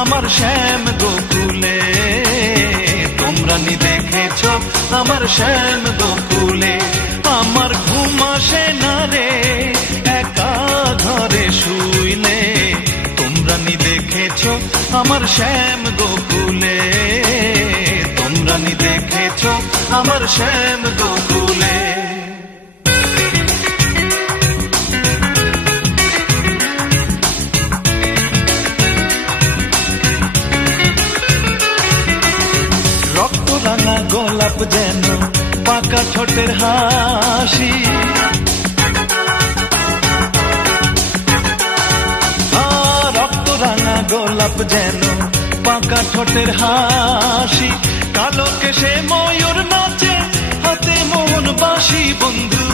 আমার শ্যাম গোকুলে, তোমরা নি দেখেছ আমার শ্যাম গোকুলে। আমার ঘুম আসে না রে একা ঘরে শুইলে, তোমরা নি দেখেছ আমার শ্যাম গোকুলে, তোমরা নি দেখেছ আমার শ্যাম গোকুলে। রক্তরাঙা গোলাপ যেন পাকা ঠোঁটের হাসি, রক্তরাঙা গোলাপ যেন পাকা ঠোঁটের হাসি। কালো কেশে ময়ূর নাচে হাতে মোহন বাঁশি বন্ধু,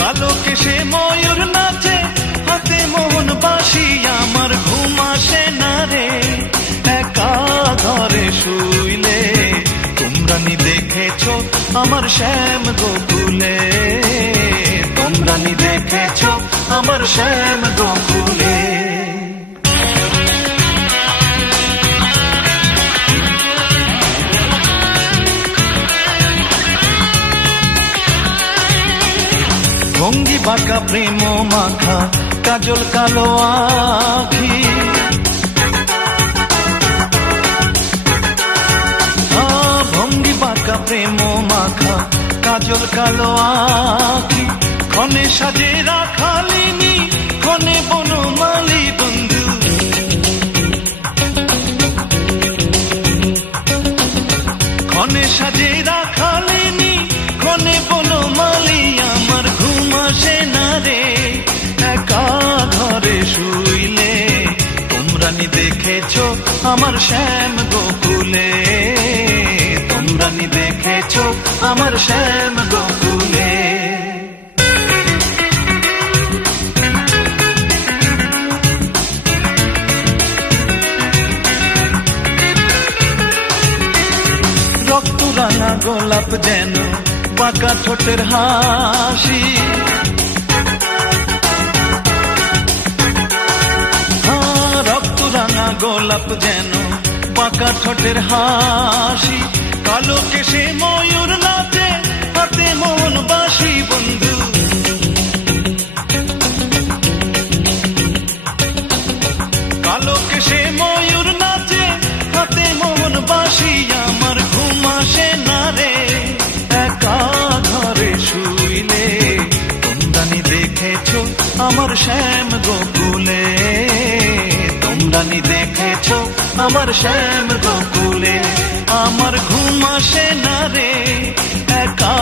কালো কেশে ময়ূর নাচে হাতে মোহন বাঁশি। আমার ঘুম আসে না রে একা ঘরে শুইলে, তোমরা নি দেখেছ আমার শ্যাম গোকুলে, তোমরা নি দেখেছ আমার শ্যাম গোকুলে। ভঙ্গি বাঁকা প্রেম মাখা কাজল কালো আখি, ভঙ্গি বাঁকা প্রেম মাখা কাজল কালো আখি। ক্ষণে সাজে রাখালিনী ক্ষণে বনমালী বন্ধু, ক্ষণে সাজে রাখালিনী ক্ষণে বনমালী। আমার ঘুম আসে না রে একা ঘরে শুইলে, তোমরা নি দেখেছ আমার শ্যাম গোকুলে, তোমরা নি দেখেছ আমার শ্যাম গোকুলে। রক্তরাঙা গোলাপ যেন পাকা ঠোঁটের হাসি, রক্তরাঙা গোলাপ যেন পাকা ঠোঁটের হাসি। কালো কেশে ময়ূর নাচে হাতে মোহন বাঁশি বন্ধু, কালো কেশে ময়ূর নাচে হাতে মোহন বাঁশি। আমার ঘুম আসে না রে একা ঘরে শুইলে, তোমরা নি দেখেছ আমার শ্যাম গোকুলে, তোমরা নি দেখেছ আমার শ্যাম গোকুলে। আমার ঘুম আসে না রে একা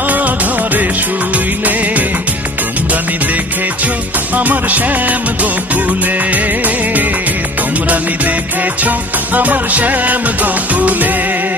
ঘরে শুইলে, তোমরা নি দেখেছ আমার শ্যাম গোকুলে, তোমরা নি দেখেছ আমার শ্যাম গোকুলে।